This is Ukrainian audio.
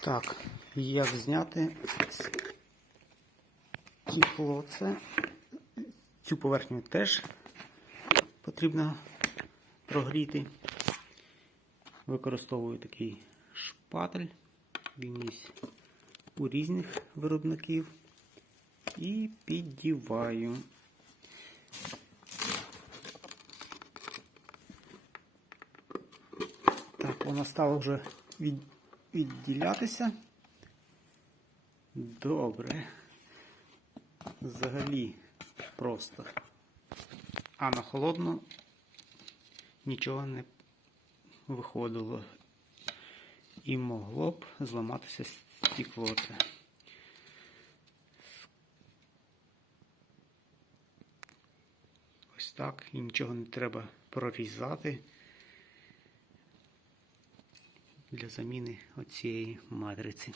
Так, як зняти стекло це. Цю поверхню теж потрібно прогріти. Використовую такий шпатель. Він є у різних виробників. І піддіваю. Так, вона стала вже від, відділятися. Добре. Взагалі просто. А на холодно нічого не виходило. І могло б зламатися стекло це. Ось так. І нічого не треба прорізати для заміни оцієї матриці.